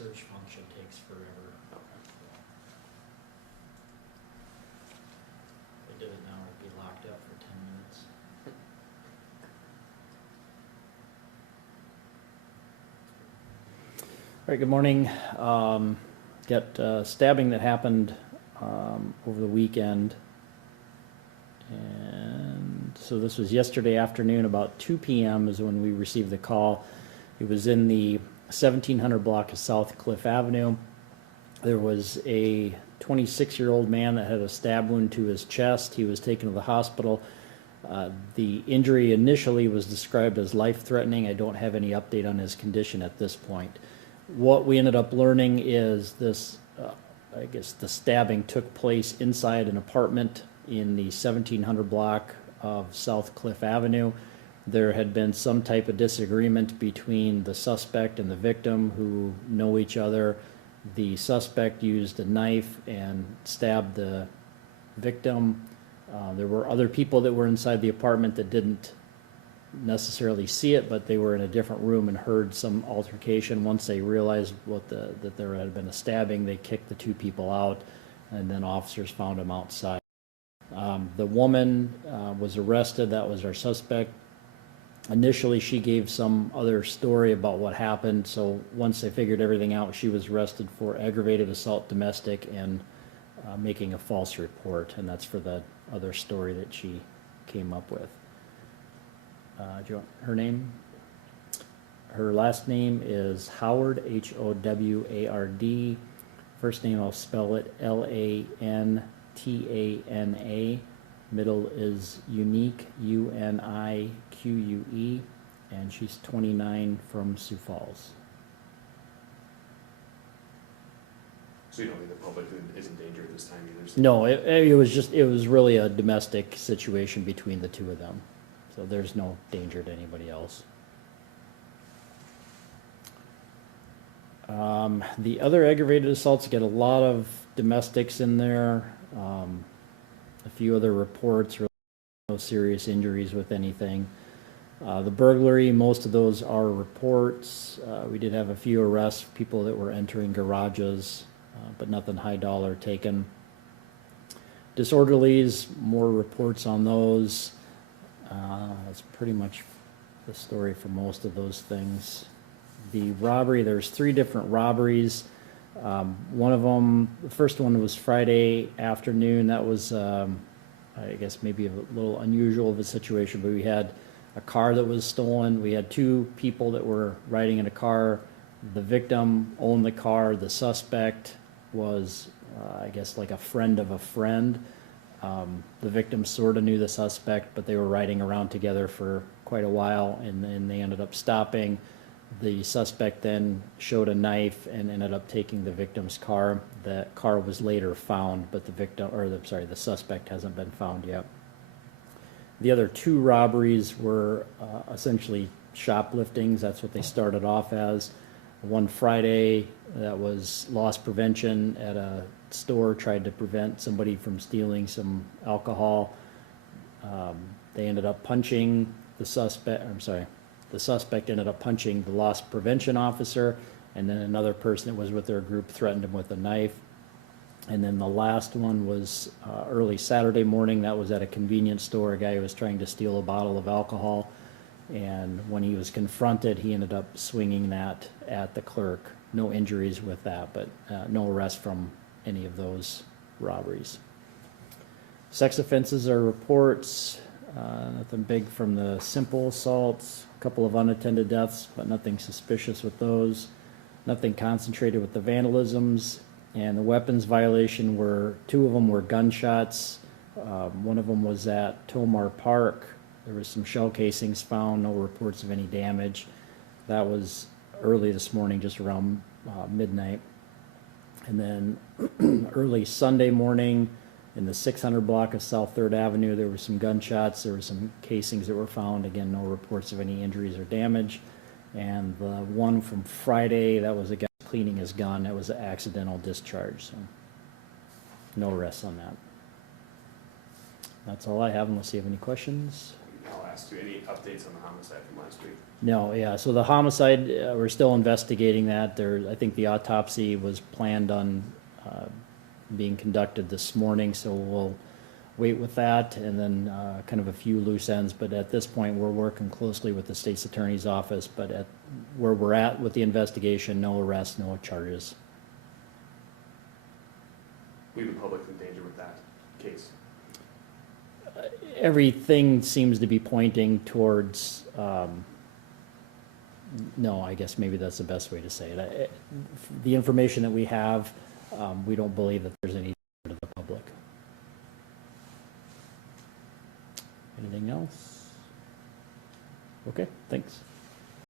search function takes forever. If they did it now, it'd be locked up for 10 minutes. All right, good morning. Got stabbing that happened over the weekend. And so this was yesterday afternoon, about 2 p.m. is when we received the call. It was in the 1700 block of South Cliff Avenue. There was a 26-year-old man that had a stab wound to his chest. He was taken to the hospital. The injury initially was described as life-threatening. I don't have any update on his condition at this point. What we ended up learning is this, I guess the stabbing took place inside an apartment in the 1700 block of South Cliff Avenue. There had been some type of disagreement between the suspect and the victim who know each other. The suspect used a knife and stabbed the victim. There were other people that were inside the apartment that didn't necessarily see it, but they were in a different room and heard some altercation. Once they realized that there had been a stabbing, they kicked the two people out, and then officers found them outside. The woman was arrested. That was our suspect. Initially, she gave some other story about what happened, so once they figured everything out, she was arrested for aggravated assault domestic and making a false report, and that's for the other story that she came up with. Do you want her name? Her last name is Howard, Howard. First name, I'll spell it Lantana. Middle is Unique, Unique, and she's 29 from Sioux Falls. So you don't think the public is in danger at this time either? No, it was really a domestic situation between the two of them. So there's no danger to anybody else. The other aggravated assaults get a lot of domestics in there. A few other reports, really no serious injuries with anything. The burglary, most of those are reports. We did have a few arrests, people that were entering garages, but nothing high dollar taken. Disorderlies, more reports on those. That's pretty much the story for most of those things. The robbery, there's 3 different robberies. One of them, the first one was Friday afternoon. That was, I guess, maybe a little unusual of a situation, but we had a car that was stolen. We had 2 people that were riding in a car. The victim owned the car. The suspect was, I guess, like a friend of a friend. The victim sort of knew the suspect, but they were riding around together for quite a while, and then they ended up stopping. The suspect then showed a knife and ended up taking the victim's car. The car was later found, but the suspect hasn't been found yet. The other 2 robberies were essentially shopliftings. That's what they started off as. One Friday, that was loss prevention at a store, tried to prevent somebody from stealing some alcohol. They ended up punching the suspect. The suspect ended up punching the loss prevention officer, and then another person that was with their group threatened him with a knife. And then the last one was early Saturday morning. That was at a convenience store. A guy was trying to steal a bottle of alcohol, and when he was confronted, he ended up swinging that at the clerk. No injuries with that, but no arrest from any of those robberies. Sex offenses are reports. Nothing big from the simple assaults. A couple of unattended deaths, but nothing suspicious with those. Nothing concentrated with the vandalisms. And the weapons violation were 2 of them were gunshots. One of them was at Tomar Park. There was some shell casings found, no reports of any damage. That was early this morning, just around midnight. And then early Sunday morning in the 600 block of South 3rd Avenue, there were some gunshots. There were some casings that were found. Again, no reports of any injuries or damage. And the one from Friday, that was a guy cleaning his gun. That was an accidental discharge. So no arrests on that. That's all I have, unless you have any questions. I'll ask you, any updates on the homicide from last week? No, yeah, so the homicide, we're still investigating that. There, I think the autopsy was planned on being conducted this morning, so we'll wait with that, and then kind of a few loose ends. But at this point, we're working closely with the state's attorney's office, but at where we're at with the investigation, no arrests, no charges. Leave the public in danger with that case. Everything seems to be pointing towards, no, I guess maybe that's the best way to say it. The information that we have, we don't believe that there's any danger to the public. Anything else? Okay, thanks.